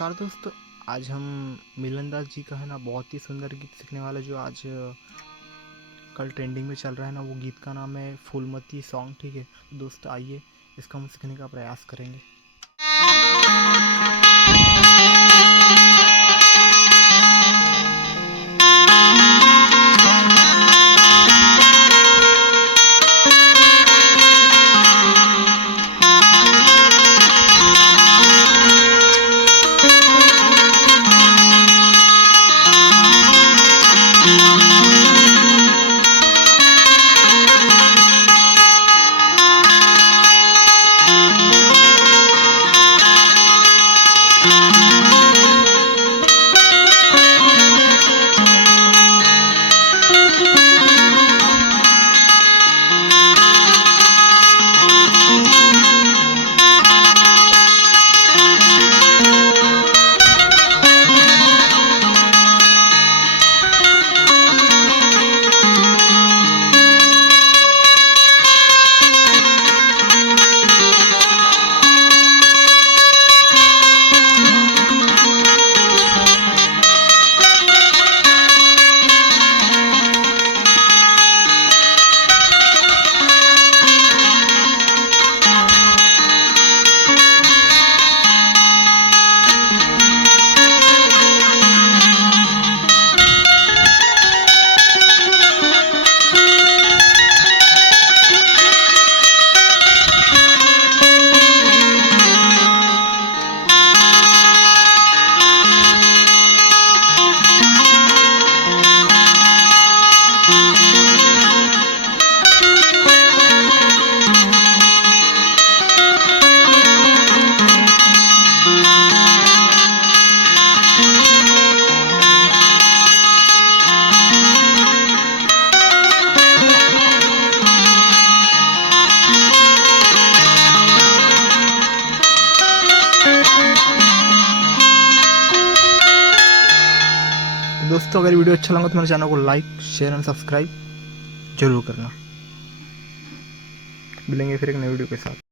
नमस्कार दोस्तों। आज हम मिलन दास जी का है ना बहुत ही सुंदर गीत सीखने वाला, जो आज कल ट्रेंडिंग में चल रहा है ना। वो गीत का नाम है फूलमती सॉन्ग। ठीक है तो दोस्तों, आइए इसका हम सीखने का प्रयास करेंगे। दोस्तों, अगर वीडियो अच्छा लगा तो मेरे चैनल को लाइक, शेयर एंड सब्सक्राइब जरूर करना। मिलेंगे फिर एक नई वीडियो के साथ।